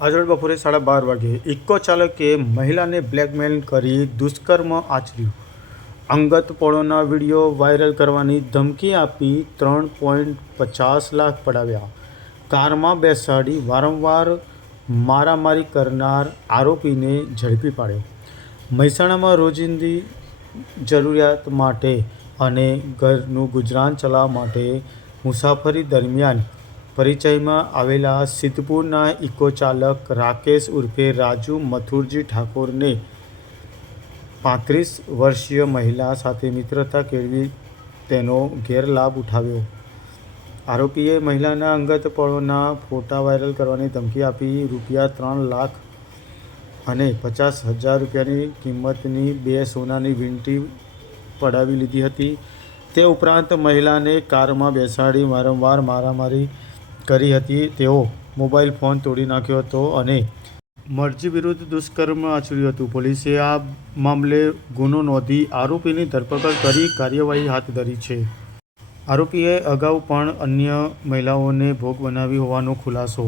આજરોડ બપોરે સાડા બાર વાગે ઇકો ચાલકે મહિલાને બ્લેકમેલ કરી દુષ્કર્મ આચર્યું. અંગત પળોના વીડિયો વાયરલ કરવાની ધમકી આપી ત્રણ પોઈન્ટ પચાસ લાખ પડાવ્યા. કારમાં બેસાડી વારંવાર મારામારી કરનાર આરોપીને ઝડપી પાડ્યો. મહેસાણામાં રોજિંદી જરૂરિયાત માટે અને ઘરનું ગુજરાન ચલાવવા માટે મુસાફરી દરમિયાન પરિચયમાં આવેલા સિદ્ધપુરના ઇકો ચાલક રાકેશ ઉર્ફે રાજુ મથુરજી ઠાકોરને પાંત્રીસ વર્ષીય મહિલા સાથે મિત્રતા કેળવી તેનો ગેરલાભ ઉઠાવ્યો. આરોપીએ મહિલાના અંગત પળોના ફોટા વાયરલ કરવાની ધમકી આપી રૂપિયા ત્રણ લાખ અને પચાસ હજાર રૂપિયાની કિંમતની બે સોનાની વીંટી પડાવી લીધી હતી. તે ઉપરાંત મહિલાને કારમાં બેસાડી વારંવાર મારામારી કરી હતી. તેઓ મોબાઈલ ફોન તોડી નાખ્યો હતો અને મરજી વિરુદ્ધ દુષ્કર્મ આચર્યું હતું. પોલીસે આ મામલે ગુનો નોંધી આરોપીની ધરપકડ કરી કાર્યવાહી હાથ ધરી છે. આરોપીએ અગાઉ પણ અન્ય મહિલાઓને ભોગ બનાવી હોવાનો ખુલાસો.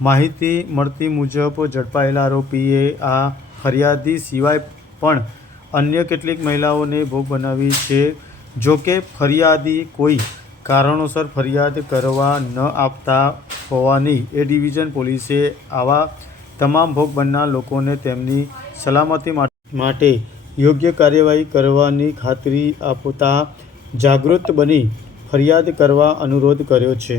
માહિતી મળતી મુજબ ઝડપાયેલા આરોપીએ આ ફરિયાદી સિવાય પણ અન્ય કેટલીક મહિલાઓને ભોગ બનાવી છે. જો કે ફરિયાદી કોઈ કારણોસર ફરિયાદ કરવા ન આપતા હોવાની એ ડિવિઝન પોલીસે આવા તમામ ભોગ બનનાર લોકોને તેમની સલામતી માટે યોગ્ય કાર્યવાહી કરવાની ખાતરી આપતા જાગૃત બની ફરિયાદ કરવા અનુરોધ કર્યો છે.